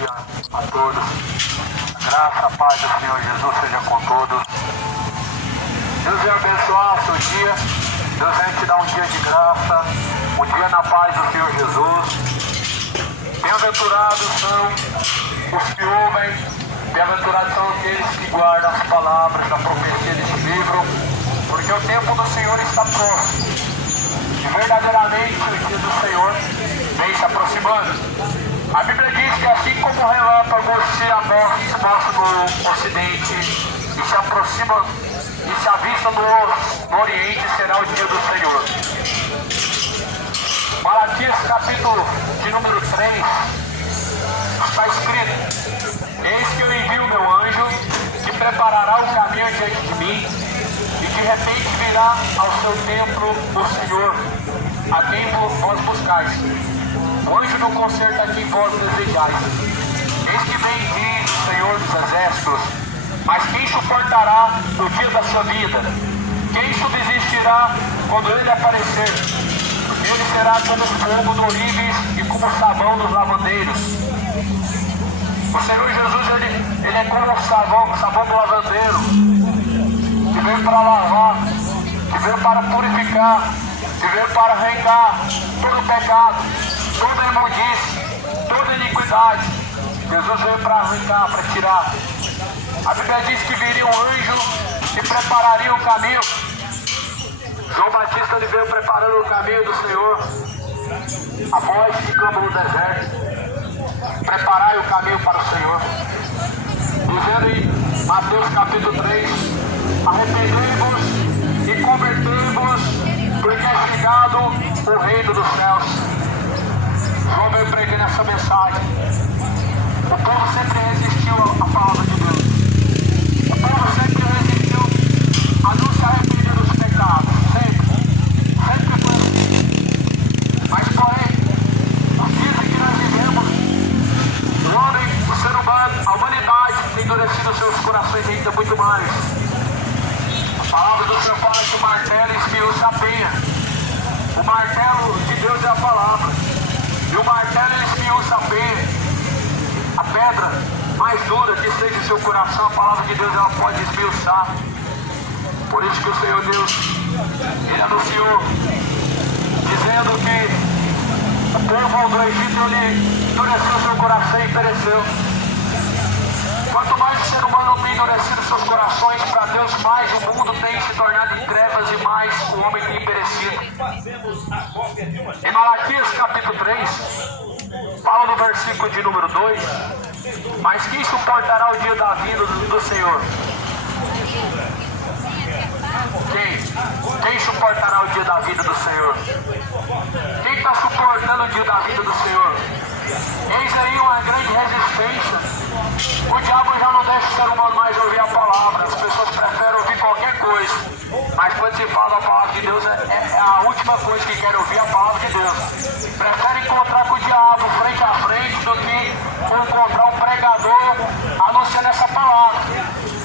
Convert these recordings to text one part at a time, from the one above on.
A todos. A graça, a paz do Senhor Jesus seja com todos. Deus vai abençoar o seu dia. Deus vai te dar um dia de graça, um dia na paz do Senhor Jesus. Bem-aventurados são os que ouvem, bem-aventurados são aqueles que guardam as palavras da profecia deste livro, porque o tempo do Senhor está próximo. E verdadeiramente o dia do Senhor vem se aproximando. A Bíblia diz que assim como o relâmpago se mostra no ocidente e se aproxima e se avista no oriente, será o dia do Senhor. Malaquias capítulo de número 3 está escrito: eis que eu envio o meu anjo, que preparará o caminho diante de mim, e de repente virá ao seu templo o Senhor, a quem vós buscais. O anjo do concerto a quem vós desejais. Eis que vem, diz o Senhor dos Exércitos. Mas quem suportará o dia da sua vida? Quem subsistirá quando ele aparecer? Ele será como o fogo do ourives e como o sabão dos lavandeiros. O Senhor Jesus, ele é como o sabão do lavandeiro, que veio para lavar, que veio para purificar, que veio para arrancar todo o pecado, toda imundície, toda iniquidade. Jesus veio para arrancar, para tirar. A Bíblia diz que viria um anjo e prepararia o caminho. João Batista, ele veio preparando o caminho do Senhor. A voz que clama no deserto: preparai o caminho para o Senhor. Dizendo em Mateus capítulo 3: arrependei-vos e convertei-vos, porque é chegado o reino dos céus. João veio pregando essa mensagem. O povo sempre resistiu à palavra de Deus. O povo sempre resistiu a não se arrepender dos pecados. Sempre foi assim. Mas porém, os dias em que nós vivemos, o homem, o ser humano, a humanidade tem endurecido seus corações ainda muito mais. A palavra do Senhor fala que o martelo esmiuça a penha. O martelo de Deus é a palavra. E o martelo ele esmiuça a penha. A pedra mais dura que seja o seu coração, a palavra de Deus ela pode esmiuçar. Por isso que o Senhor Deus, ele anunciou, dizendo que o povo do Egito ele endureceu seu coração e pereceu. Quanto mais o ser humano tem endurecido seus corações para Deus, mais o mundo tem se tornado em trevas e mais o homem tem perecido. Em Malaquias capítulo 3, fala no versículo de número 2: mas quem suportará o dia da vinda do Senhor? Quem suportará o dia da vida do Senhor? Quem está suportando o dia da vida do Senhor? Eis aí uma grande resistência. O diabo já não deixa o ser humano mais ouvir a palavra. As pessoas preferem ouvir qualquer coisa. Mas quando se fala a palavra de Deus, é a última coisa que querem ouvir, a palavra de Deus. Preferem encontrar com o diabo frente a frente do que encontrar um pregador anunciando essa palavra.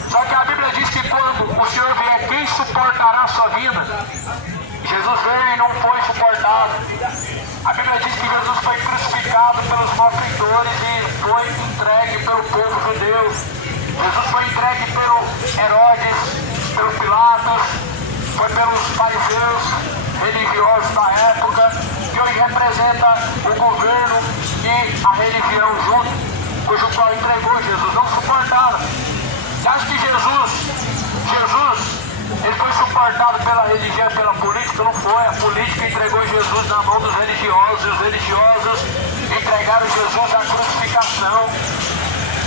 Só que a Bíblia diz que quando o Senhor vier, quem suportará a sua vida? Jesus veio e não foi suportado. A Bíblia diz que Jesus foi crucificado pelos malfeitores e foi entregue pelo povo judeu. Jesus foi entregue pelo Herodes, pelo Pilatos, foi pelos fariseus religiosos da época, que hoje representa o governo e a religião junto, cujo qual entregou Jesus. Não suportaram. Você acha que Jesus, ele foi suportado pela religião, pela política? Não foi. A política entregou Jesus na mão dos religiosos, e os religiosos entregaram Jesus à crucificação.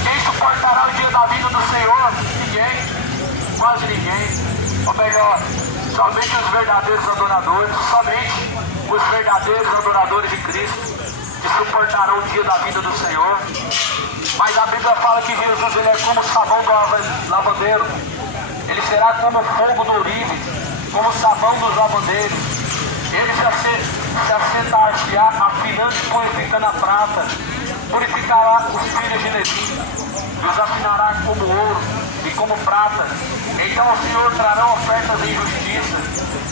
Quem suportará o dia da vida do Senhor? Ninguém. Quase ninguém. Ou melhor, somente os verdadeiros adoradores, somente os verdadeiros adoradores de Cristo, que suportarão o dia da vida do Senhor. Mas a Bíblia fala que Jesus ele é como o sabão do lavandeiro. Ele será como o fogo do ourive, como o sabão dos lavandeiros. Ele se assentar-se-á, afinando e purificando a prata. Purificará os filhos de Levi, e os afinará como ouro e como prata. Então o Senhor trará ofertas em justiça,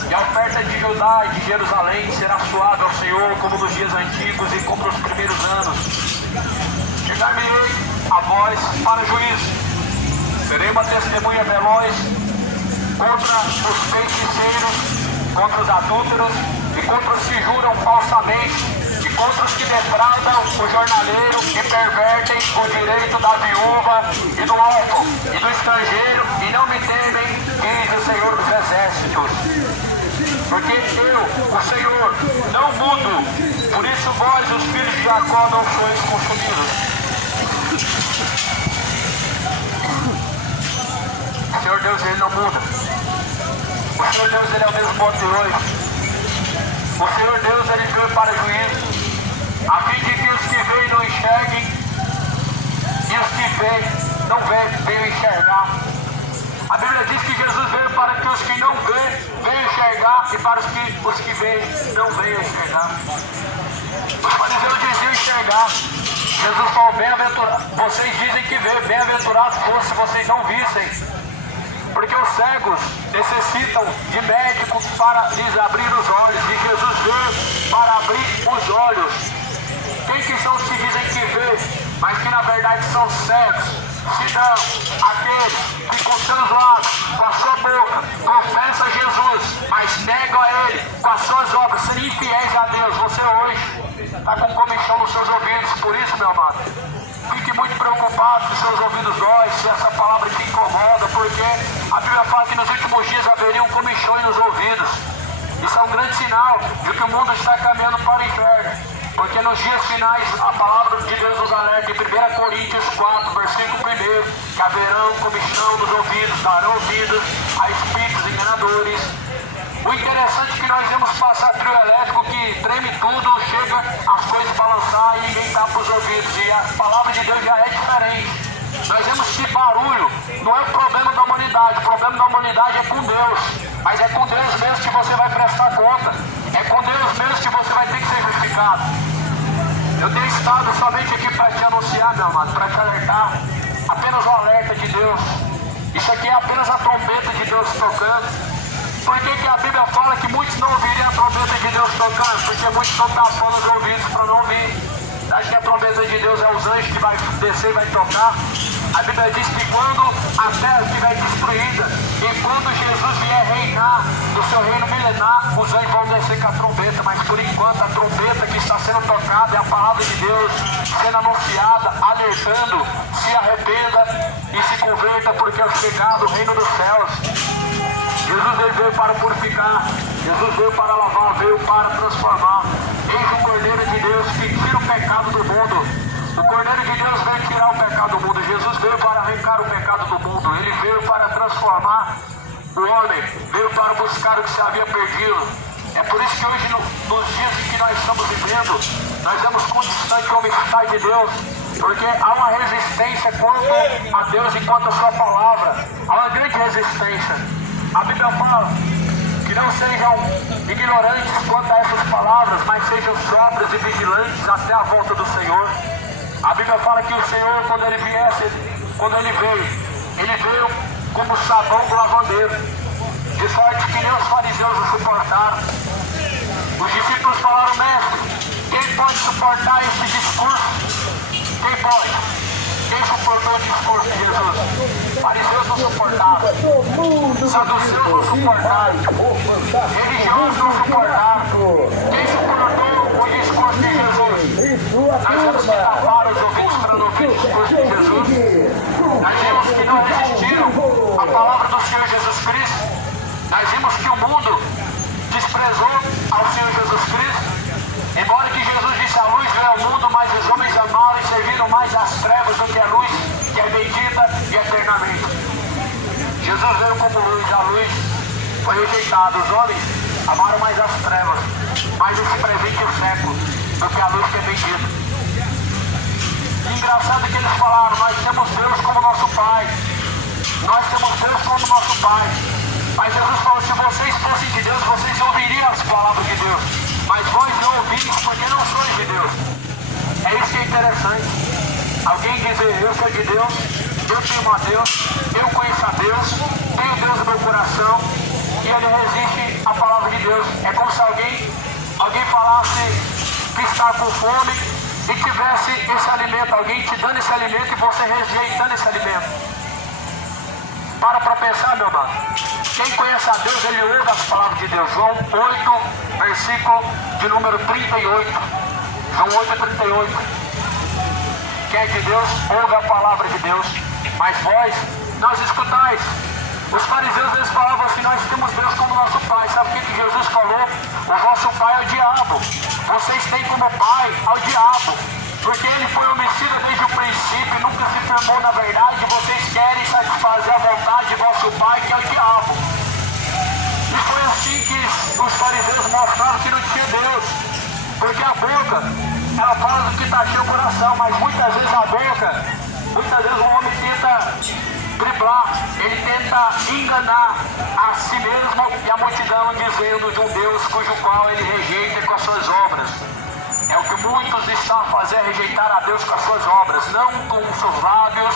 e a oferta de Judá e de Jerusalém será suave ao Senhor, como nos dias antigos e como nos primeiros anos. Chegar-me-ei nós para juízo. Serei uma testemunha veloz contra os feiticeiros, contra os adúlteros e contra os que juram falsamente e contra os que defraudam o jornaleiro e pervertem o direito da viúva e do órfão e do estrangeiro e não me temem, diz o Senhor dos Exércitos. Porque eu, o Senhor, não mudo, por isso vós, os filhos de Jacó, não sois consumidos. O Senhor Deus, Ele não muda. O Senhor Deus, Ele é o mesmo ontem e hoje. O Senhor Deus, Ele veio para juízo, a fim de que os que veem não enxerguem e os que veem não veem enxergar. A Bíblia diz que Jesus veio para que os que não veem, venham enxergar, e para os que veem, não venham enxergar. Os fariseus diziam enxergar. Jesus falou, bem-aventurado, vocês dizem que veem, bem-aventurados fossem se vocês não vissem. Porque os cegos necessitam de médicos para lhes abrir os olhos, e Jesus veio para abrir os olhos. Quem que são os que dizem que vê, mas que na verdade são cegos? Se dão aqueles que com seus lábios, com a sua boca, confessam Jesus, mas negam a Ele com as suas obras, sendo infiéis a Deus. Você hoje está com comichão nos seus ouvidos, por isso, meu amado, fique muito preocupado se seus ouvidos doem, se essa palavra te incomoda, porque a Bíblia fala que nos últimos dias haveriam comichões nos ouvidos. Isso é um grande sinal de que o mundo está caminhando para o inferno. Porque nos dias finais, a palavra de Deus nos alerta em 1 Coríntios 4, versículo 1, que haverão comichão nos ouvidos, darão ouvidos a espíritos enganadores. O interessante é que nós vemos passar trio elétrico que treme tudo, chega as coisas balançar e ninguém tapa os ouvidos. E a palavra de Deus já é diferente. Nós vemos que barulho não é o problema da humanidade, o problema da humanidade é com Deus. Mas é com Deus mesmo que você vai prestar conta. É com Deus mesmo que você vai ter que ser justificado. Eu tenho estado somente aqui para te anunciar, meu amado, para te alertar. Apenas o alerta de Deus. Isso aqui é apenas a trombeta de Deus tocando. Por que a Bíblia fala que muitos não ouviriam a trombeta de Deus tocando? Porque muitos estão tapando os ouvidos para não ouvir. Acho que a trombeta de Deus é os anjos que vai descer e vai tocar. A Bíblia diz que quando a terra estiver destruída e quando Jesus vier reinar no seu reino milenar, os anjos vão descer com a trombeta. Mas por enquanto a trombeta que está sendo tocada é a palavra de Deus sendo anunciada, alertando, se arrependa e se converta, porque é chegado o reino dos céus. Jesus veio para purificar, Jesus veio para lavar, veio para transformar. Eis o Cordeiro de Deus que tira o pecado do mundo. O Cordeiro de Deus veio tirar o pecado do mundo. Jesus veio para arrancar o pecado do mundo. Ele veio para transformar o homem, veio para buscar o que se havia perdido. É por isso que hoje, nos dias em que nós estamos vivendo, nós vemos com distante o homicídio de Deus, porque há uma resistência quanto a Deus e quanto a sua palavra. Há uma grande resistência. A Bíblia fala que não sejam ignorantes quanto a essas palavras, mas sejam sóbrios e vigilantes até a volta do Senhor. A Bíblia fala que o Senhor, quando Ele veio como sabão do lavandeiro, de sorte que nem os fariseus o suportaram. Os discípulos falaram, mestre, quem pode suportar esse discurso? Quem pode? Quem suportou o discurso de Jesus? Fariseus não suportaram, saduceus não suportaram, religiosos não suportaram. Quem suportou o discurso de Jesus? Nós vemos que taparam os ouvidos para não ouvir o discurso de Jesus. Nós vemos que não resistiram à palavra do Senhor Jesus Cristo. Nós vimos que o mundo desprezou ao Senhor Jesus Cristo. Embora que Jesus disse, a luz veio ao mundo, mas os homens amaram e serviram mais as trevas do que a luz, que é bendita e eternamente. Jesus veio como luz, a luz foi rejeitada. Os homens amaram mais as trevas, mais esse presente o século, do que a luz que é bendita. Engraçado é que eles falaram, nós temos Deus como nosso Pai. Nós temos Deus como nosso Pai. Mas Jesus falou, se vocês fossem de Deus, vocês ouviriam as palavras de Deus. Mas vós não ouvis porque não sois de Deus. É isso que é interessante. Alguém dizer, eu sou de Deus, eu tenho a Deus, eu conheço a Deus, tenho Deus no meu coração, e ele resiste à palavra de Deus. É como se alguém falasse que está com fome e tivesse esse alimento, alguém te dando esse alimento e você rejeitando esse alimento. Para pensar, meu amado. Quem conhece a Deus, ele ouve as palavras de Deus. João 8, versículo de número 38. João 8, 38. Quem é de Deus, ouve a palavra de Deus. Mas vós, nós escutais. Os fariseus, eles falavam assim, nós temos Deus como nosso Pai. Sabe o que Jesus falou? O vosso Pai é o diabo. Vocês têm como Pai ao diabo. Porque ele foi homicida desde o princípio, nunca se firmou na verdade. Vocês querem satisfazer a vontade de vosso Pai, que é o diabo. E foi assim que os fariseus mostraram que não tinha Deus. Porque a boca, ela fala do que está cheio o coração, mas muitas vezes a boca, muitas vezes o homem tenta driblar, ele tenta enganar a si mesmo e a multidão, dizendo de um Deus cujo qual ele rejeita com as suas obras. É o que muitos estão a fazer, rejeitar a Deus com as suas obras, não com os seus lábios,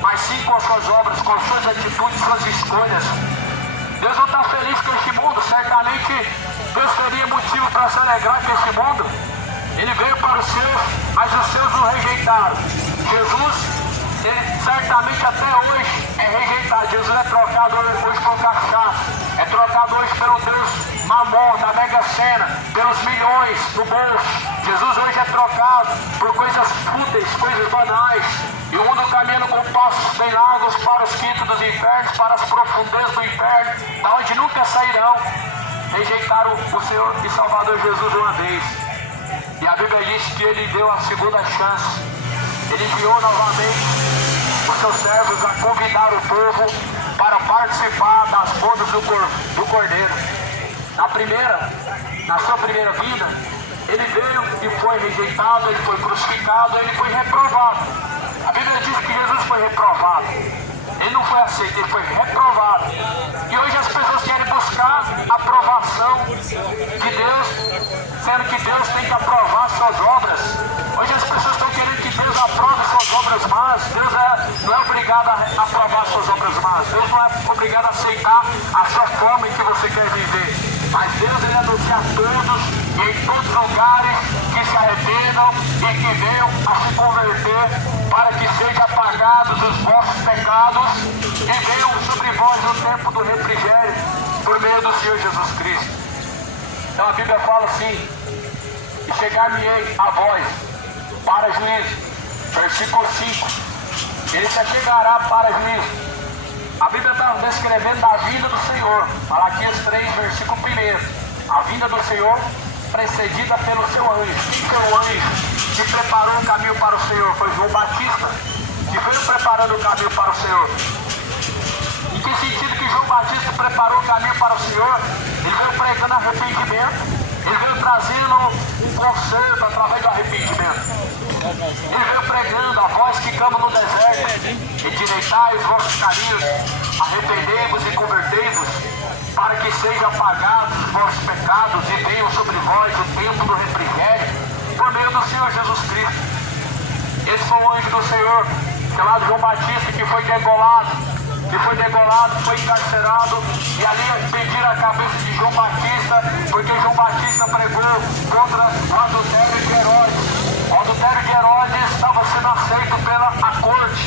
mas sim com as suas obras, com as suas atitudes, suas escolhas. Deus não está feliz com este mundo, certamente Deus teria motivo para se alegrar com este mundo. Ele veio para os seus, mas os seus o rejeitaram. Jesus, ele certamente até hoje é rejeitado. Jesus é trocado hoje por cachaça, é trocado hoje pelo Deus Mamon, da Mega Sena, pelos milhões do bolso. Jesus hoje é trocado por coisas fúteis, coisas banais. E o mundo caminhando com passos bem largos para os quintos dos infernos, para as profundezas do inferno, da onde nunca sairão. Rejeitaram o Senhor e Salvador Jesus uma vez. E a Bíblia diz que ele deu a segunda chance. Ele enviou novamente os seus servos a convidar o povo para participar das bodas do Cordeiro. Na sua primeira vinda, ele veio e foi rejeitado, ele foi crucificado, ele foi reprovado. A Bíblia diz que Jesus foi reprovado. Ele não foi aceito, ele foi reprovado. E hoje as pessoas querem buscar a aprovação de Deus, sendo que Deus tem que aprovar suas obras. Hoje as pessoas estão querendo que Deus aprove suas obras más. Deus não é obrigado a aprovar suas obras más. Deus não é obrigado a aceitar a sua forma em que você quer viver. Mas Deus, ele anuncia a todos e em todos os lugares que se arrependam e que venham a se converter, para que sejam apagados os vossos pecados e venham sobre vós no tempo do refrigério por meio do Senhor Jesus Cristo. Então a Bíblia fala assim: e chegar-me-ei a vós para juízo. Versículo 5. Ele se chegará para juízo. A Bíblia está descrevendo a vinda do Senhor. Malaquias 3, versículo 1. A vinda do Senhor precedida pelo seu anjo. Quem foi o anjo que preparou o caminho para o Senhor? Foi João Batista, que veio preparando o caminho para o Senhor. Em que sentido que João Batista preparou o caminho para o Senhor? Ele veio pregando arrependimento. Ele veio trazendo um conserto através do arrependimento. Ele veio pregando a voz que clama no deserto: endireitai os vossos caminhos, arrependei-vos e convertei-vos, para que sejam apagados os vossos pecados e venham sobre vós o tempo do refrigério, por meio do Senhor Jesus Cristo. Esse foi o anjo do Senhor, chamado João Batista, que foi degolado, foi encarcerado, e ali pediram a cabeça de João Batista, porque João Batista pregou contra o adultério de Herodes. O adultério de Herodes estava sendo aceito pela corte.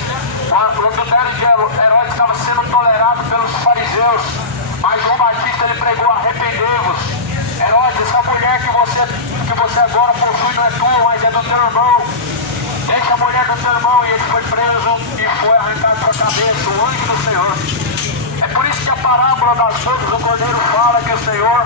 O adultério de Herodes estava sendo tolerado pelos fariseus. Mas João Batista, ele pregou: arrependei-vos. Herodes, essa mulher que você agora possui não é tua, mas é do teu irmão. Deixa a mulher do teu irmão. E ele foi preso e foi arrancado sua cabeça, o anjo do Senhor. É por isso que a parábola das bodas do Cordeiro fala que o Senhor,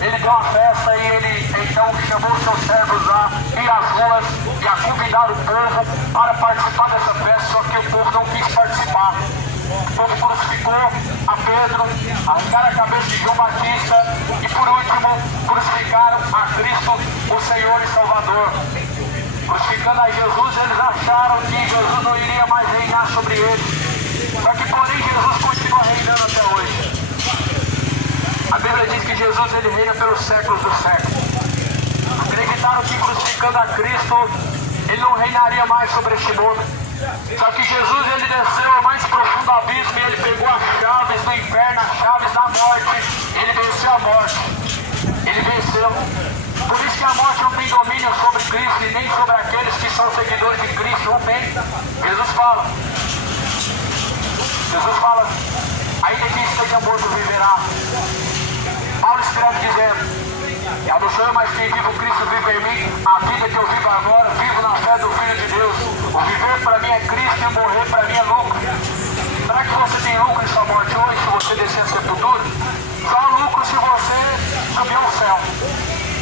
ele deu uma festa e ele então chamou seus servos a ir às ruas e a convidar o povo para participar dessa festa, só que o povo não quis participar. O povo crucificou a Pedro, arrancaram a cabeça de João Batista e, por último, crucificaram a Cristo, o Senhor e Salvador. Crucificando a Jesus, eles acharam que Jesus não iria mais reinar sobre eles. Só que, porém, Jesus continua reinando até hoje. A Bíblia diz que Jesus, ele reina pelos séculos dos séculos. Acreditaram que crucificando a Cristo, ele não reinaria mais sobre este mundo. Só que Jesus, ele desceu ao mais profundo abismo e ele pegou as chaves do inferno, as chaves da morte. Ele venceu a morte. Ele venceu. Por isso que a morte não tem domínio sobre Cristo e nem sobre aqueles que são seguidores de Cristo. Não tem. Jesus fala, ainda que esteja morto, viverá. Paulo escreve dizendo, já não sou eu, mas quem vive o Cristo vive em mim. A vida que eu vivo agora, vivo na fé do Filho de Deus. O viver para mim é Cristo e morrer para mim é lucro. Será que você tem lucro em sua morte hoje, se você descer a sepultura? Só lucro se você subir ao céu.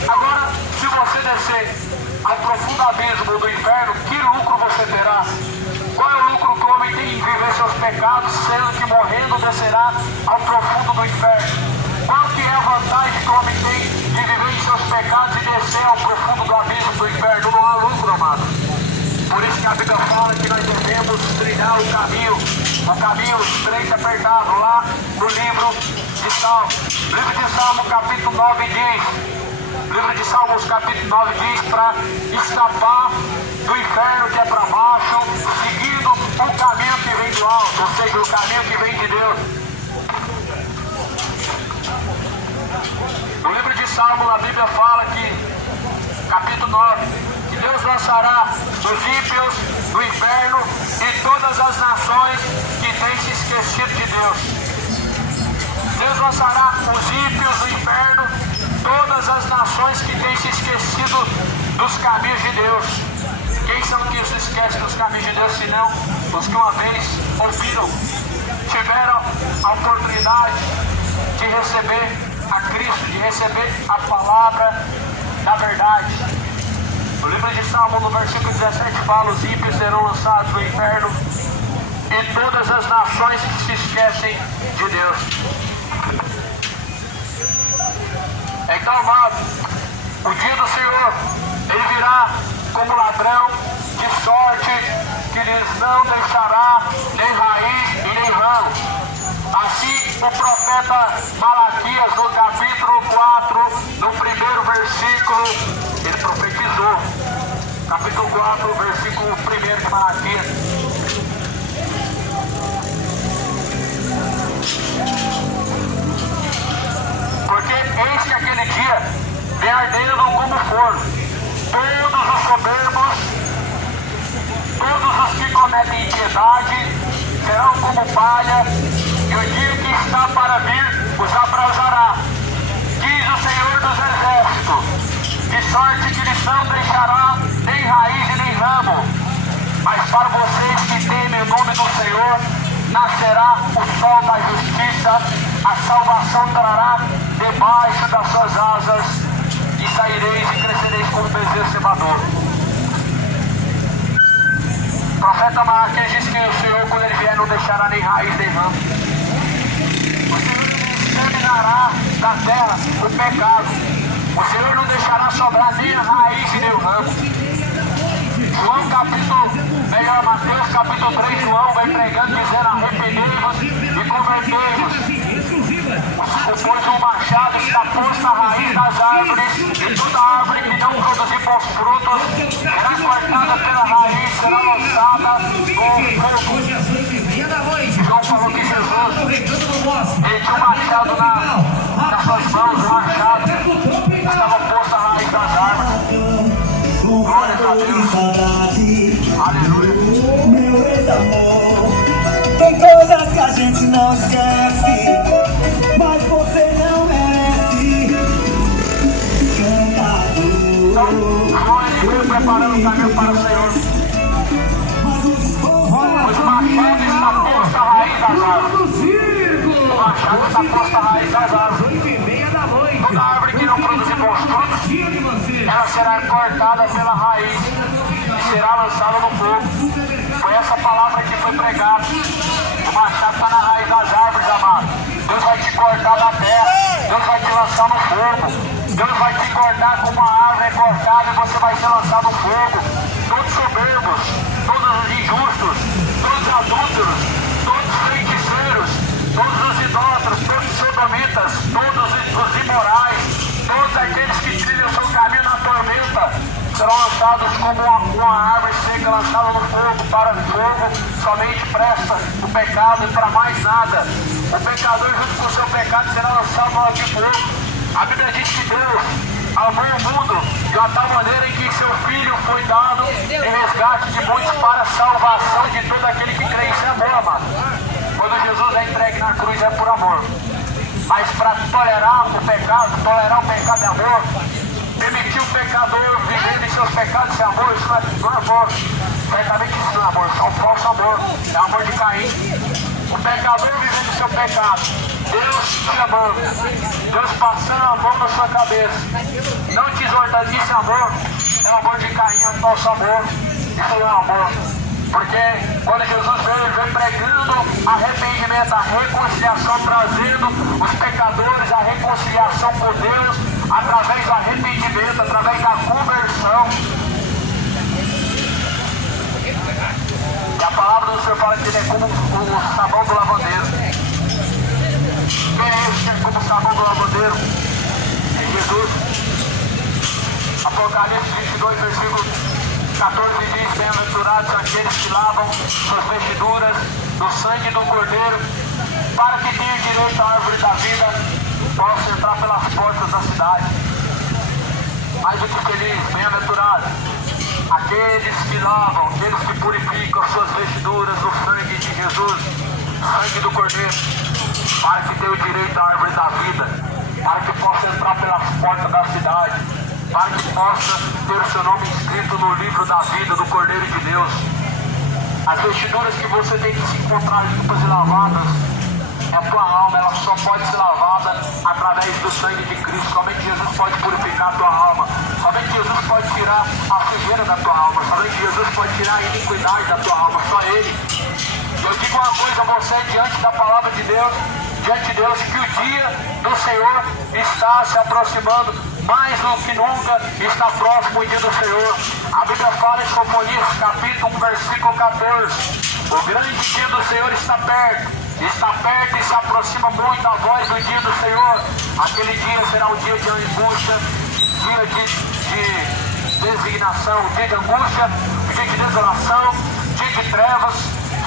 Agora, se você descer ao profundo abismo do inferno, que lucro você terá? Qual é o lucro que o homem tem em viver seus pecados, sendo que morrendo descerá ao profundo do inferno? Qual que é a vantagem que o homem tem de viver em seus pecados e descer ao profundo do abismo do inferno? Não há lucro, amado. Por isso que a Bíblia fala que nós devemos trilhar o caminho estreito e apertado, lá no livro de Salmos. Livro de Salmos, capítulo 9 diz, livro de Salmos, capítulo 9 diz, para escapar do inferno que é para baixo, seguindo o caminho que vem do alto, ou seja, o caminho que vem de Deus. No livro de Salmos, a Bíblia fala que, capítulo 9, que Deus lançará os ímpios do inferno e todas as nações que têm se esquecido de Deus. Deus lançará os ímpios do inferno, todas as nações que têm se esquecido dos caminhos de Deus. Quem são que se esquecem dos caminhos de Deus, senão os que uma vez ouviram, tiveram a oportunidade de receber a Cristo, de receber a palavra da verdade. No livro de Salmo, no versículo 17, fala: os ímpios serão lançados no inferno e todas as nações que se esquecem de Deus. Então, amado, o dia do Senhor, ele virá como ladrão, de sorte que lhes não deixará nem raiz e nem ramo. Assim, o profeta Malaquias, no capítulo 4, no primeiro versículo, ele profetizou. Capítulo 4, versículo 1 de Malaquias. Porque eis que aquele dia vem ardendo como forno. Todos os soberbos, todos os que cometem impiedade, serão como palha, e o dia que está para vir os abrasará. Diz o Senhor dos Exércitos, de sorte que lhes não deixará nem raiz e nem ramo. Mas para vocês que temem o nome do Senhor, nascerá o sol da justiça, a salvação trará debaixo das suas asas, e saireis e crescereis como bezerro cevador. O profeta Malaquias diz que o Senhor, quando ele vier, não deixará nem raiz nem ramo. O Senhor exterminará da terra o pecado. O Senhor não deixará sobrar nem a raiz e nem o ramo. João capítulo, Mateus capítulo 3, João vem pregando dizendo: arrependei-vos e convertei-vos. Pois o machado está posto à raiz das árvores, e toda árvore que não produzir bons frutos será cortada pela raiz, será lançada no fogo. João falou que Jesus, ele tinha um machado nas suas mãos, um machado estava posto à raiz das árvores. Glória a Deus. Aleluia. Meu ex-amor, tem coisas que a gente não esquece, mas você não merece. Cantador. Então, ele foi preparando o caminho para o Senhor. Pois o machado está posto à raiz das árvores. O machado está posto à raiz das árvores. Toda árvore que não produzir bons frutos, ela será cortada pela raiz e será lançada no fogo. Foi essa palavra que foi pregada. O machado está na raiz das árvores, amado. Deus vai te cortar da terra. Deus vai te lançar no fogo. Deus vai te cortar como uma árvore é cortada e você vai ser lançado no fogo. Todos soberbos, todos os injustos, todos os adúlteros, todos os feiticeiros, todos os idólatras, todos os sodomitas, todos os imorais, todos aqueles que trilham seu caminho na tormenta, serão lançados como uma árvore seca lançada no fogo. Para o fogo somente presta o pecado e para mais nada. O pecador, junto com o seu pecado, será lançado no lago de fogo. A Bíblia diz que Deus, amou o mundo de uma tal maneira em que seu Filho foi dado em resgate de muitos para a salvação de todo aquele que crê. Isso é amor, amado. Quando Jesus é entregue na cruz é por amor. Mas para tolerar o pecado é amor. Permitir o pecador viver em seus pecados sem amor, isso não é amor. Certamente isso não é amor, isso é um falso amor. É amor de Caim. O pecador vivendo o seu pecado, Deus te amando, Deus passando a mão na sua cabeça, não te exortando. Isso é amor, é o amor de Caim, é o falso amor. Isso não é amor. Porque quando Jesus veio, ele veio pregando arrependimento, a reconciliação, trazendo os pecadores a reconciliação com Deus através do arrependimento, através da conversão. E a palavra do Senhor fala que ele é como o sabão do lavandeiro. Quem é esse que é como o sabão do lavandeiro? É Jesus. Apocalipse 22, versículo 14 diz: bem-aventurados aqueles que lavam suas vestiduras do sangue do Cordeiro, para que tenham direito à árvore da vida, possam entrar pelas portas da cidade. Mais do que feliz, bem-aventurados aqueles que lavam, aqueles que purificam suas vestiduras do sangue de Jesus, sangue do Cordeiro, para que tenham direito à árvore da vida, para que possam entrar pelas portas da cidade, para que possa ter o seu nome escrito no livro da vida do Cordeiro de Deus. As vestiduras que você tem que se encontrar limpas e lavadas é a tua alma. Ela só pode ser lavada através do sangue de Cristo. Somente Jesus pode purificar a tua alma. Somente Jesus pode tirar a sujeira da tua alma. Somente Jesus pode tirar a iniquidade da tua alma. Só Ele. Eu digo uma coisa a você diante da palavra de Deus, diante de Deus, que o dia do Senhor está se aproximando. Mais do que nunca está próximo o dia do Senhor. A Bíblia fala em Sofonias, capítulo 1, versículo 14. O grande dia do Senhor está perto e se aproxima muito a voz do dia do Senhor. Aquele dia será um dia de angústia, dia de designação, dia de angústia, dia de desolação, dia de trevas,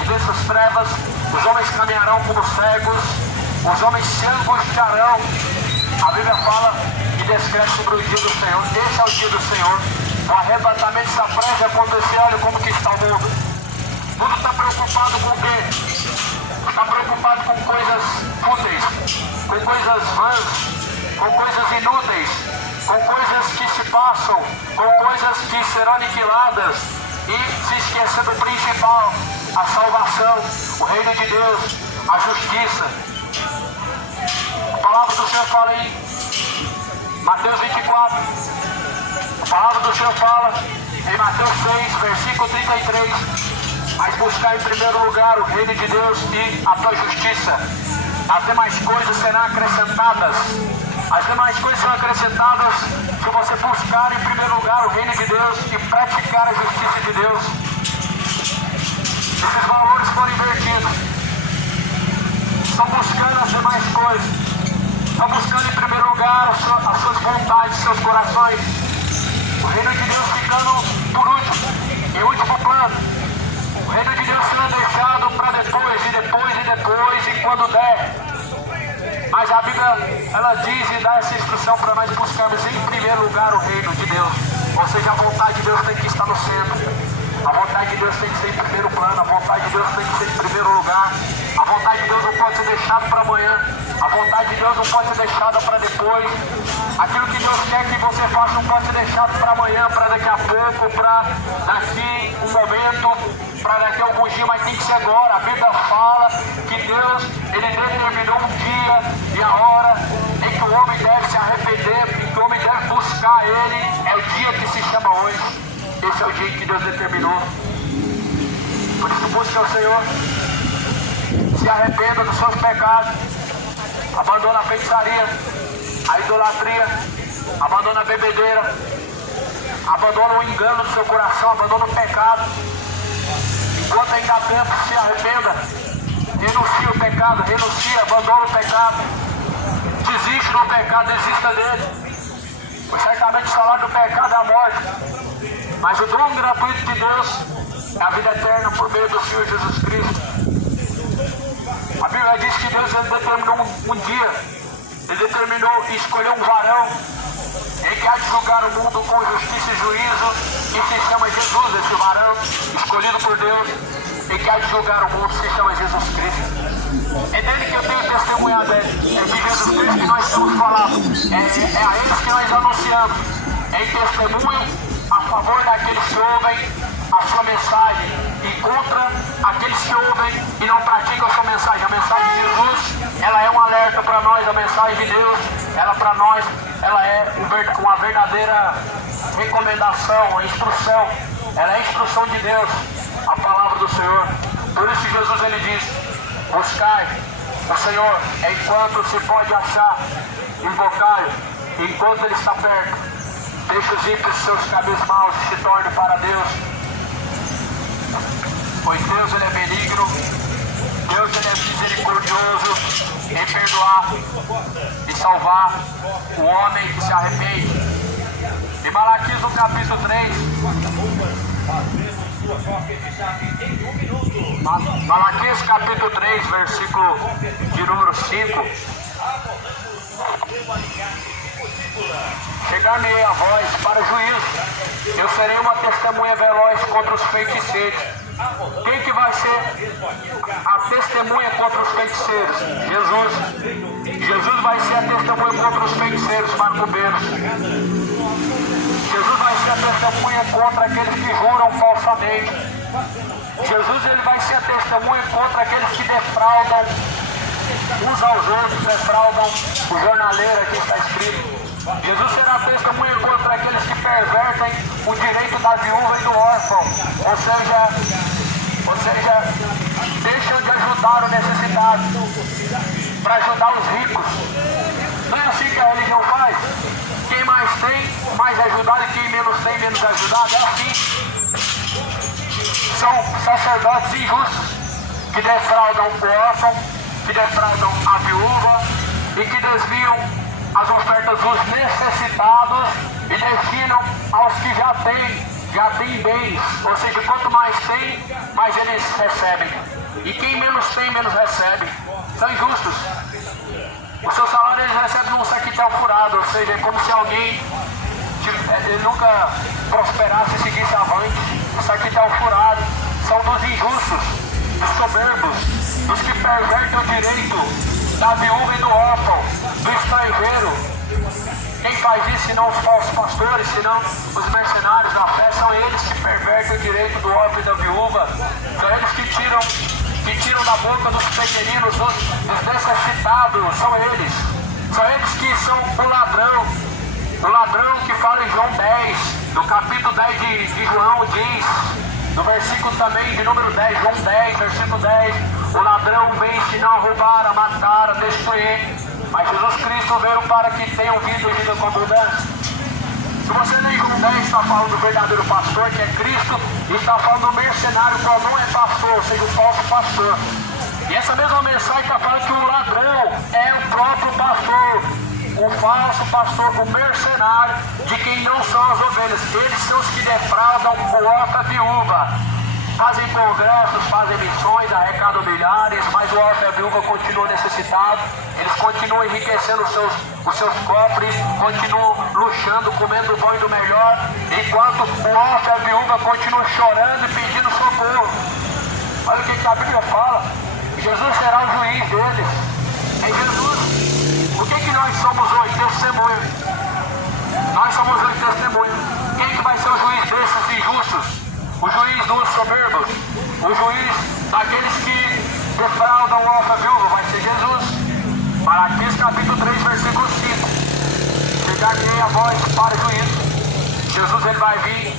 e dessas trevas os homens caminharão como cegos, os homens se angustiarão. A Bíblia fala e descreve sobre o dia do Senhor. Esse é o dia do Senhor. O arrebatamento está prestes a acontecer. Olha como que está o mundo. O mundo está preocupado com o quê? Está preocupado com coisas fúteis, com coisas vãs, com coisas inúteis, com coisas que se passam, com coisas que serão aniquiladas, e se esquecer do principal, a salvação, o reino de Deus, a justiça. A palavra do Senhor fala em Mateus 24. A palavra do Senhor fala em Mateus 6, versículo 33. Mas buscar em primeiro lugar o reino de Deus e a tua justiça. As demais coisas serão acrescentadas. As demais coisas serão acrescentadas se você buscar em primeiro lugar o reino de Deus e praticar a justiça de Deus. Esses valores foram invertidos. Estão buscando as demais coisas. Estão buscando em primeiro lugar as suas vontades, seus corações. O reino de Deus ficando por último, em último plano. O reino de Deus será deixado para depois, e quando der. Mas a Bíblia, ela diz e dá essa instrução para nós buscarmos em primeiro lugar o reino de Deus. Ou seja, a vontade de Deus tem que estar no centro. A vontade de Deus tem que ser em primeiro plano. A vontade de Deus tem que ser em primeiro lugar. A vontade de Deus não pode ser deixada para amanhã. A vontade de Deus não pode ser deixada para depois. Aquilo que Deus quer que você faça não pode ser deixado para amanhã, para daqui a pouco, para daqui um momento, para daqui a alguns dias, mas tem que ser agora. A Bíblia fala que Deus, Ele determinou um dia e a hora em que o homem deve se arrepender, em que o homem deve buscar Ele. É o dia que se chama hoje. Esse é o dia que Deus determinou. Por isso busque o Senhor. Se arrependa dos seus pecados. Abandona a feitiçaria, a idolatria, abandona a bebedeira, abandona o engano do seu coração, abandona o pecado. Enquanto ainda há tempo, se arrependa, renuncia o pecado, abandona o pecado, desiste do pecado, desista dele. Pois certamente o salário do pecado é a morte, mas o dom gratuito de Deus é a vida eterna por meio do Senhor Jesus Cristo. A Bíblia diz que Deus determinou um dia, Ele determinou e escolheu um varão em que há de julgar o mundo com justiça e juízo, que se chama Jesus, esse varão escolhido por Deus, e que há de julgar o mundo, se chama Jesus Cristo. É dele que eu tenho testemunhado, é de Jesus Cristo que nós estamos falando, é a eles que nós anunciamos, em testemunho a favor daqueles que ouvem a sua mensagem e contra aqueles que ouvem e não praticam a sua mensagem. A mensagem de Jesus, ela é um alerta para nós, a mensagem de Deus, ela para nós, ela é uma verdadeira recomendação, uma instrução, ela é a instrução de Deus, a palavra do Senhor. Por isso Jesus ele diz, buscai o Senhor enquanto se pode achar, invocai enquanto ele está perto. Deixa os ímpios seus caminhos maus e se torne para Deus. Pois Deus ele é benigno, Deus ele é misericordioso em perdoar e salvar o homem que se arrepende. Em Malaquias no capítulo 3, Malaquias capítulo 3, versículo de número 5. Chegar-me-ei a voz para o juízo, eu serei uma testemunha veloz contra os feiticeiros. Quem que vai ser a testemunha contra os feiticeiros? Jesus. Jesus vai ser a testemunha contra os feiticeiros macumbeiros. Jesus vai ser a testemunha contra aqueles que juram falsamente. Jesus ele vai ser a testemunha contra aqueles que defraudam uns aos outros, defraudam o jornaleiro, aqui está escrito. Jesus será testemunha contra aqueles que pervertem o direito da viúva e do órfão, ou seja, deixam de ajudar o necessitado para ajudar os ricos. Não é assim que a religião faz? Quem mais tem, mais ajudado, e quem menos tem, menos ajudado. É assim. São sacerdotes injustos que defraudam o órfão, que defraudam a viúva e que desviam as ofertas dos necessitados e destinam aos que já têm bens. Ou seja, quanto mais tem, mais eles recebem. E quem menos tem, menos recebe. São injustos. O seu salário eles recebem num saquitel furado, ou seja, é como se alguém ele nunca prosperasse e seguisse avante. O saquitel furado são dos injustos, dos soberbos, dos que pervertem o direito da viúva e do órfão, do estrangeiro. Quem faz isso, senão os falsos pastores, senão os mercenários da fé, são eles que pervertem o direito do órfão e da viúva. São eles que tiram da boca dos pequeninos, dos necessitados, são eles. São eles que são o ladrão que fala em João 10, no capítulo 10 de João, diz, no versículo também de número 10, João 10, versículo 10, o ladrão vem senão a roubar, a matar, a destruir, mas Jesus Cristo veio para que tenham vida e vida com abundância. Se você ler João 10, está falando do verdadeiro pastor, que é Cristo, e está falando do mercenário, que não é pastor, ou seja, o falso pastor. E essa mesma mensagem está falando que o ladrão é o próprio pastor, o falso pastor, o mercenário, de quem não são as ovelhas. Eles são os que defraudam o órfão e a viúva. Fazem congressos, fazem missões, arrecadam milhares, mas o órfão e a viúva continuam necessitados. Eles continuam enriquecendo os seus cofres, continuam luxando, comendo do bom e do melhor, enquanto o órfão e a viúva continuam chorando e pedindo socorro. Olha o que a Bíblia fala. Jesus será o juiz deles. Em Jesus. O que nós somos hoje? Testemunha. Nós somos hoje testemunha. Quem que vai ser o juiz desses injustos? O juiz dos soberbos? O juiz daqueles que defraudam o órfão e a viúva? Vai ser Jesus. Malaquias capítulo 3, versículo 5. Chegar-me-ei a voz para o juízo. Jesus ele vai vir,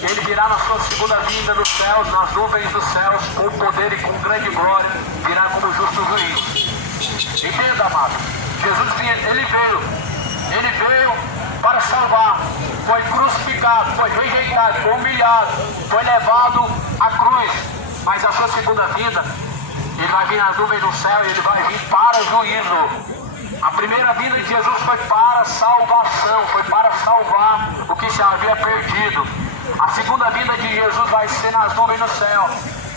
ele virá na sua segunda vinda nos céus, nas nuvens dos céus, com poder e com grande glória, virá como justo juiz. Entenda, amado. Jesus ele veio para salvar, foi crucificado, foi rejeitado, foi humilhado, foi levado à cruz, mas a sua segunda vinda, ele vai vir nas nuvens do céu e ele vai vir para o juízo. A primeira vinda de Jesus foi para salvação, foi para salvar o que se havia perdido. A segunda vinda de Jesus vai ser nas nuvens do céu,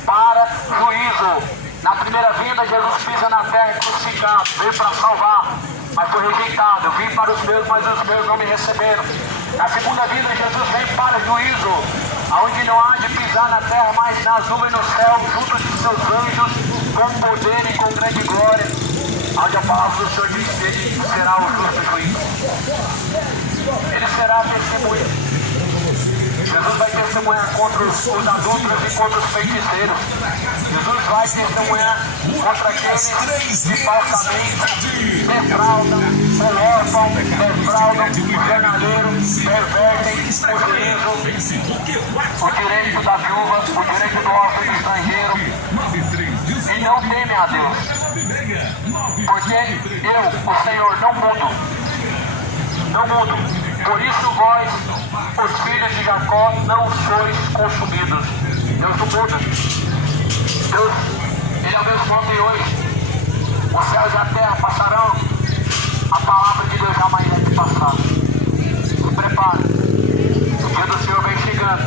para juízo. Na primeira vinda, Jesus pisa na terra crucificado, veio para salvar. mas foi rejeitado. Eu vim para os meus, mas os meus não me receberam. Na segunda vinda, Jesus vem para o juízo, aonde não há de pisar na terra, mas nas nuvens no céu, junto de seus anjos, com poder e com grande glória, onde a palavra do Senhor diz que ele será o justo juiz. Ele será testemunha. Jesus vai testemunhar contra os adúlteros e contra os feiticeiros. Jesus vai testemunhar contra aqueles que falsamente defraudam o órfão, defraudam o jornaleiro, pervertem o juízo, o direito da viúva, o direito do órfão e do estrangeiro, e não temem a Deus. Porque eu, o Senhor, não mudo. Não mudo. Por isso vós, os filhos de Jacó, não sois consumidos. Deus não muda. Deus, Ele é o mesmo ontem e hoje. Os céus e a terra passarão, a palavra de Deus jamais vai te passar. Se prepare. O dia do Senhor vem chegando.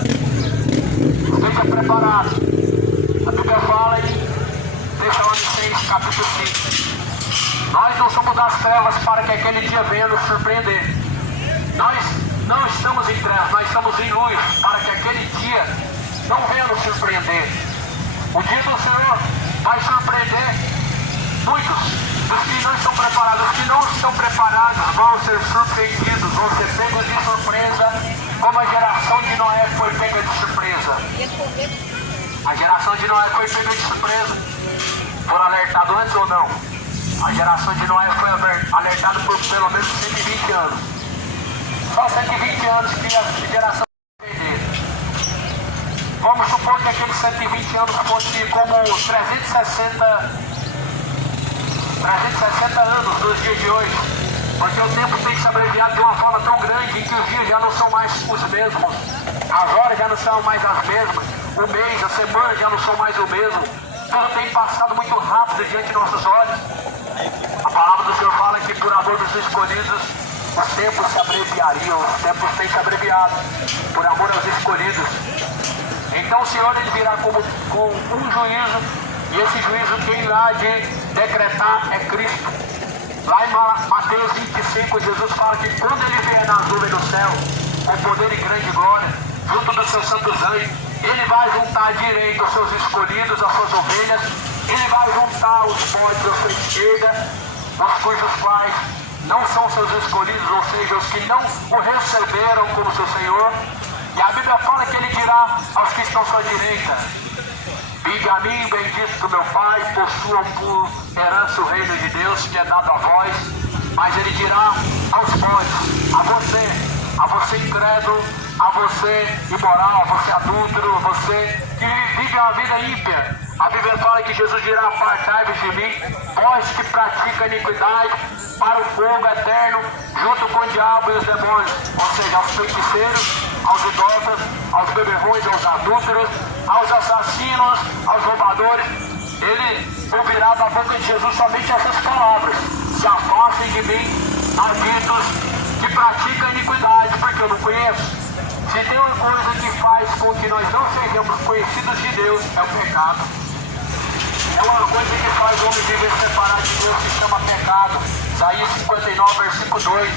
Esteja preparado. A Bíblia fala em Tessalonicenses capítulo 5. Nós não somos das trevas para que aquele dia venha nos surpreender. Nós não estamos em trevas, nós estamos em luz, para que aquele dia não venha nos surpreender. O dia do Senhor vai surpreender muitos dos que não estão preparados. Os que não estão preparados vão ser surpreendidos, vão ser pegos de surpresa, como a geração de Noé foi pega de surpresa. A geração de Noé foi pega de surpresa. Foram alertados antes ou não? A geração de Noé foi alertada por pelo menos 120 anos. Só 120 anos que a geração perder. Vamos supor que aqueles 120 anos fosse como 360 anos dos dias de hoje. Porque o tempo tem que se abreviar de uma forma tão grande que os dias já não são mais os mesmos. As horas já não são mais as mesmas. O mês, a semana já não são mais o mesmo. Tudo tem passado muito rápido diante de nossos olhos. A palavra do Senhor fala que por amor dos escolhidos, os tempos se abreviariam, os tempos têm se abreviado, por amor aos escolhidos. Então o Senhor ele virá com um juízo, e esse juízo quem há de decretar é Cristo. Lá em Mateus 25, Jesus fala que quando ele vier nas nuvens do céu, com poder e grande glória, junto dos seus santos anjos, ele vai juntar à direita os seus escolhidos, as suas ovelhas, ele vai juntar os bodes à sua esquerda, os cujos pais não são seus escolhidos, ou seja, os que não o receberam como seu Senhor. E a Bíblia fala que ele dirá aos que estão à sua direita: vinde a mim, bendito do meu Pai, possuam por herança o reino de Deus que é dado a vós. Mas ele dirá aos bodes, a você incrédulo, a você imoral, a você adúltero, você que vive uma vida ímpia. A Bíblia fala que Jesus dirá: apartai-vos de mim, vós que praticam iniquidade, para o fogo eterno, junto com o diabo e os demônios. Ou seja, aos feiticeiros, aos idólatras, aos beberrões, aos adúlteros, aos assassinos, aos roubadores. Ele ouvirá da boca de Jesus somente essas palavras: se afastem de mim, malditos, que praticam iniquidade, porque eu não conheço. Se tem uma coisa que faz com que nós não sejamos conhecidos de Deus, é o pecado. É uma coisa que faz o homem viver separado de Deus, se chama pecado. Isaías 59, versículo 2.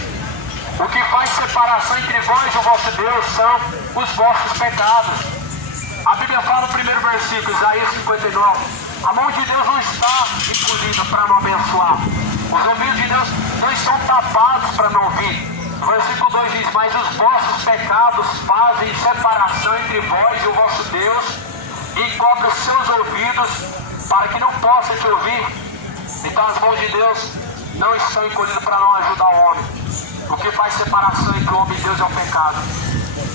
O que faz separação entre vós e o vosso Deus são os vossos pecados. A Bíblia fala no primeiro versículo, Isaías 59. A mão de Deus não está encolhida para não abençoar. Os ouvidos de Deus não estão tapados para não ouvir. O versículo 2 diz: mas os vossos pecados fazem separação entre vós e o vosso Deus, e cobrem os seus ouvidos para que não possa te ouvir. Então as mãos de Deus não estão encolhidas para não ajudar o homem. O que faz separação entre o homem e Deus é o pecado.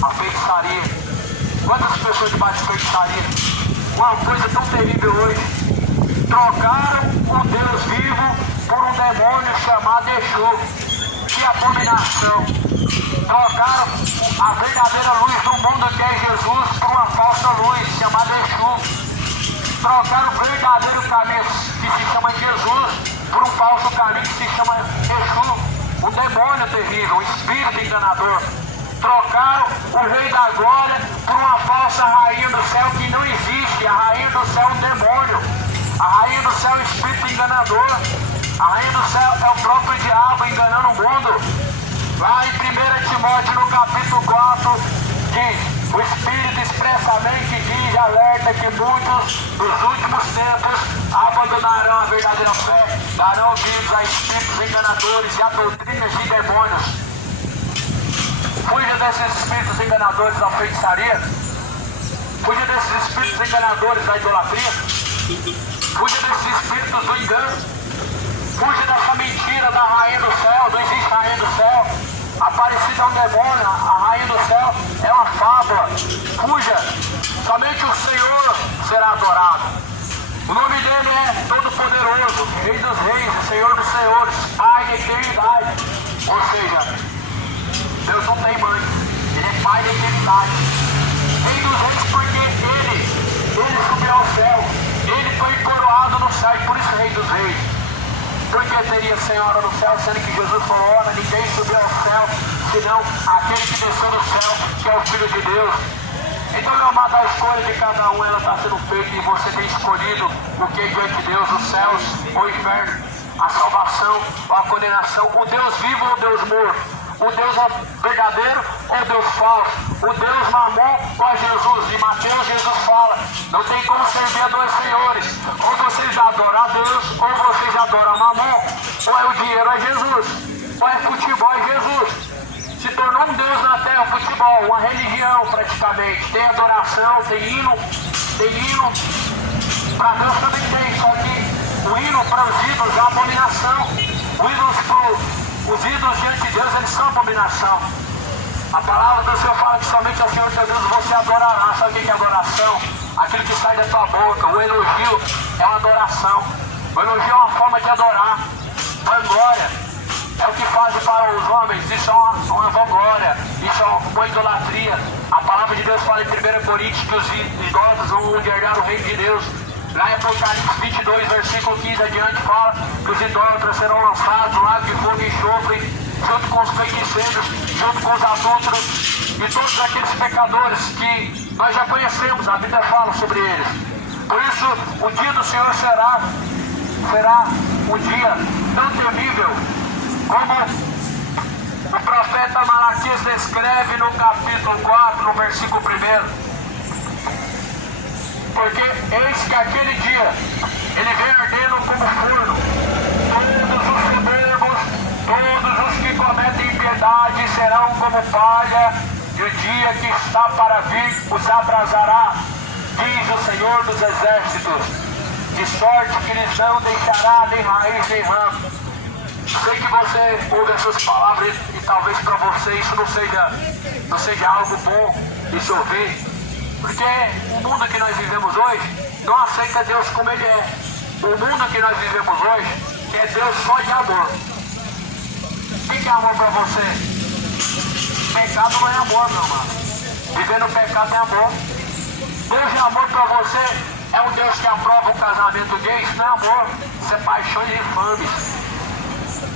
A feitiçaria. Quantas pessoas debaixo de feitiçaria? Uma coisa tão terrível hoje. Trocaram o Deus vivo por um demônio chamado Exu. Que abominação! Trocaram a verdadeira luz do mundo, que é Jesus, por uma falsa luz chamada Exu. Trocaram o verdadeiro caminho, que se chama Jesus, por um falso caminho que se chama Exu. Um demônio terrível, um espírito enganador. Trocaram o Rei da Glória por uma falsa rainha do céu que não existe. A rainha do céu é um demônio. A rainha do céu é um espírito enganador. A rainha do céu é o próprio diabo enganando o mundo. Lá em 1 Timóteo, no capítulo 4, diz: o Espírito expressamente diz e alerta que muitos nos últimos tempos abandonarão a verdadeira fé, darão ouvidos a espíritos enganadores e a doutrinas de demônios. Fuja desses espíritos enganadores da feitiçaria. Fuja desses espíritos enganadores da idolatria. Fuja desses espíritos do engano. Fuja dessa mentira da rainha do céu. Não existe rainha do céu. Aparecida é um demônio. A rainha do céu é uma fábula. Fuja. Somente o Senhor será adorado. O nome dele é Todo-Poderoso, Rei dos Reis, Senhor dos Senhores, Pai da eternidade. Ou seja, Deus não tem mãe. Ele é Pai da eternidade. Rei dos Reis porque ele subiu ao céu. Ele foi coroado no céu e por isso Rei dos Reis. Porque teria Senhora no céu, sendo que Jesus falou: ora, ninguém subiu ao céu, senão aquele que desceu do céu, que é o Filho de Deus. Então, meu amado, a escolha de cada um, ela está sendo feita e você tem escolhido o que é diante de Deus, os céus ou o inferno, a salvação ou a condenação, o Deus vivo ou o Deus morto. O Deus verdadeiro ou o Deus falso? O Deus Mamon ou a Jesus? Em Mateus, Jesus fala: não tem como servir a dois senhores. Ou vocês adoram a Deus, ou vocês adoram a Mamon. Ou é o dinheiro, é Jesus. Ou é futebol, é Jesus. Se tornou um Deus na terra, o futebol, uma religião praticamente. Tem adoração, tem hino para Deus também tem. Só que o hino para os ídolos é uma abominação. Os ídolos diante de Deus, eles são abominação. A palavra do Senhor fala que somente ao Senhor teu Deus você adorará. Sabe o que é adoração? Aquilo que sai da tua boca. O elogio é uma adoração. O elogio é uma forma de adorar. Vanglória é o que fazem para os homens. Isso é uma vanglória. Isso é uma idolatria. A palavra de Deus fala em 1 Coríntios que os idólatras vão herdar o reino de Deus. Lá em Apocalipse 22, versículo 15 adiante, fala que os idólatras serão lançados no lago de fogo e enxofre, junto com os feiticeiros, junto com os adúlteros e todos aqueles pecadores que nós já conhecemos, a Bíblia fala sobre eles. Por isso, o dia do Senhor será um dia tão temível como o profeta Malaquias descreve no capítulo 4, no versículo 1. Porque eis que aquele dia ele vem ardendo como forno. Todos os soberbos, todos os que cometem impiedade serão como palha, e o dia que está para vir os abrasará, diz o Senhor dos Exércitos, de sorte que lhes não deixará nem raiz nem ramo. Sei que você ouve essas palavras e talvez para você isso não seja algo bom de se ouvir. Porque o mundo que nós vivemos hoje não aceita Deus como Ele é. O mundo que nós vivemos hoje é Deus só de amor. O que é amor para você? Pecado não é amor, meu irmão. Viver no pecado é amor. Deus de amor para você é um Deus que aprova o casamento gay. Isso não é amor. Isso é paixões infames.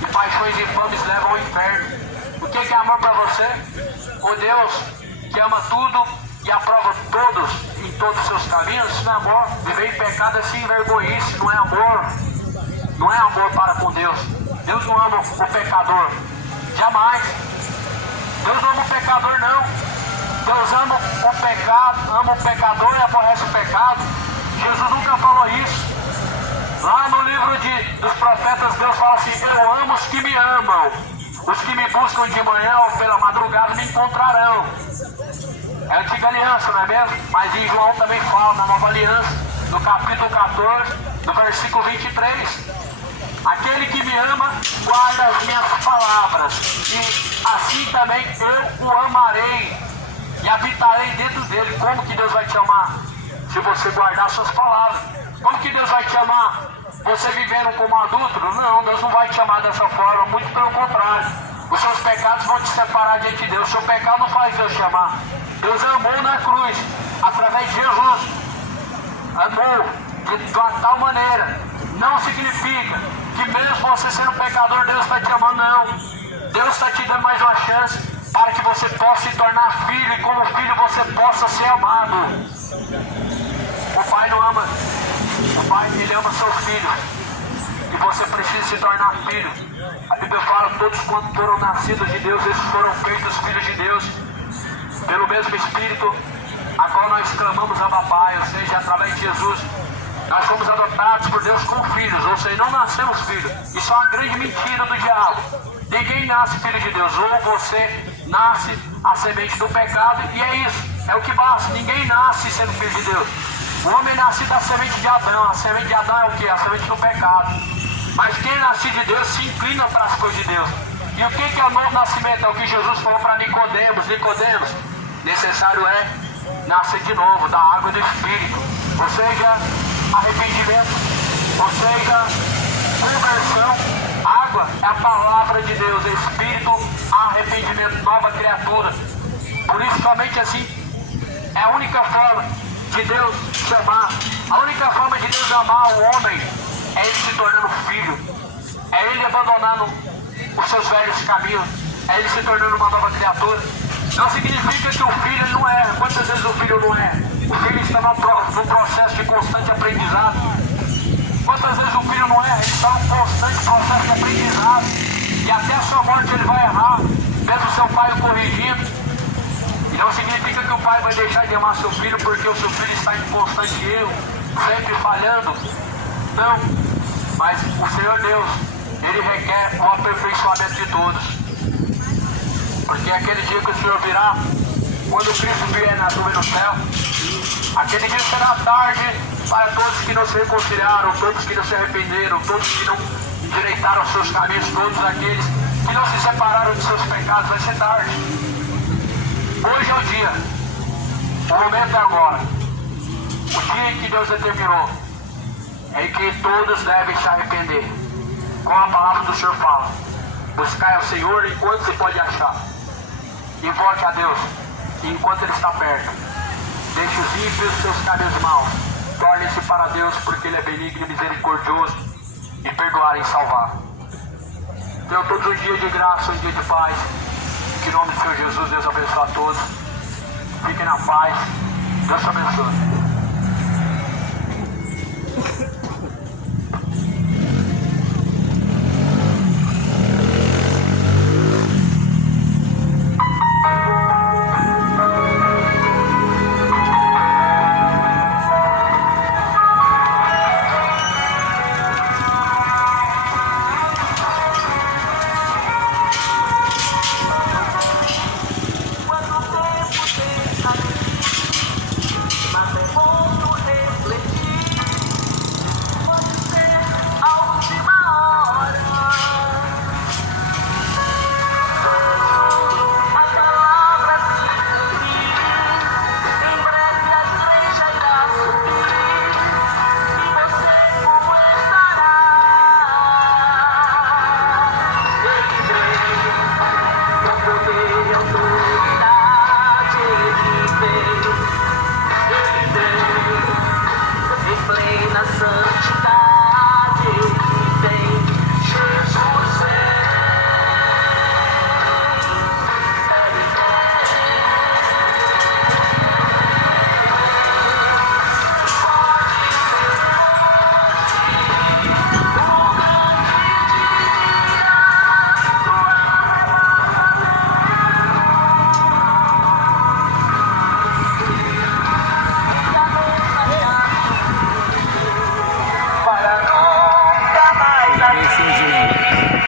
E paixões infames levam ao inferno. O que é amor para você? O Deus que ama tudo e aprova todos em todos os seus caminhos. Isso não é amor. Viver em pecado é sim vergonhice, não é amor. Não é amor para com Deus. Deus não ama o pecador. Jamais. Deus não ama o pecador, não. Deus ama o pecado, ama o pecador e aborrece o pecado. Jesus nunca falou isso. Lá no livro dos profetas, Deus fala assim: eu amo os que me amam. Os que me buscam de manhã ou pela madrugada me encontrarão. É a antiga aliança, não é mesmo? Mas em João também fala, na nova aliança, no capítulo 14, no versículo 23. Aquele que me ama, guarda as minhas palavras, e assim também eu o amarei, e habitarei dentro dele. Como que Deus vai te amar? Se você guardar suas palavras. Como que Deus vai te amar? Você vivendo como adulto? Não, Deus não vai te amar dessa forma, muito pelo contrário. Os seus pecados vão te separar diante de Deus. O seu pecado não faz Deus te amar. Deus amou na cruz, através de Jesus. Amou de tal maneira. Não significa que mesmo você sendo pecador, Deus está te amando, não. Deus está te dando mais uma chance para que você possa se tornar filho, e como filho você possa ser amado. O Pai não ama. O Pai, Ele ama seus filhos. E você precisa se tornar filho. A Bíblia fala que todos quanto foram nascidos de Deus, esses foram feitos filhos de Deus, pelo mesmo Espírito, a qual nós clamamos a Pai, ou seja, através de Jesus, nós fomos adotados por Deus como filhos, ou seja, não nascemos filhos. Isso é uma grande mentira do diabo. Ninguém nasce filho de Deus, ou você nasce a semente do pecado, e é isso, é o que basta. Ninguém nasce sendo filho de Deus. O homem nasce da semente de Adão. A semente de Adão é o que? A semente do pecado. Mas quem nasce de Deus se inclina para as coisas de Deus. E o que é o novo nascimento? É o que Jesus falou para Nicodemos. Nicodemos, necessário é nascer de novo da água e do Espírito, ou seja, arrependimento, ou seja, conversão. Água é a palavra de Deus, Espírito, arrependimento, nova criatura. Por isso, somente assim é a única forma de Deus chamar, a única forma de Deus amar o homem é ele se tornando filho, é ele abandonando os seus velhos caminhos, é ele se tornando uma nova criatura. Não significa que o filho não é. Quantas vezes o filho não é? O filho está num processo de constante aprendizado. Quantas vezes o filho não é? Ele está num constante processo de aprendizado. E até a sua morte ele vai errar, mesmo seu pai o corrigindo. E não significa que o pai vai deixar de amar seu filho porque o seu filho está em constante erro, sempre falhando. Não. Mas o Senhor Deus, Ele requer o aperfeiçoamento de todos. Porque aquele dia que o Senhor virá, quando Cristo vier na nuvem no céu, aquele dia será tarde para todos que não se reconciliaram, todos que não se arrependeram, todos que não endireitaram os seus caminhos, todos aqueles que não se separaram de seus pecados. Vai ser tarde. Hoje é o dia, o momento é agora, o dia em que Deus determinou, em que todos devem se arrepender. Como a palavra do Senhor fala, buscai ao Senhor enquanto se pode achar. Invoque a Deus enquanto Ele está perto. Deixe os ímpios seus caminhos maus. Torne-se para Deus, porque Ele é benigno e misericordioso, e perdoar e salvar. Tenham todos um dia de graça, um dia de paz. Que em nome do Senhor Jesus, Deus abençoe a todos. Fiquem na paz. Deus te abençoe.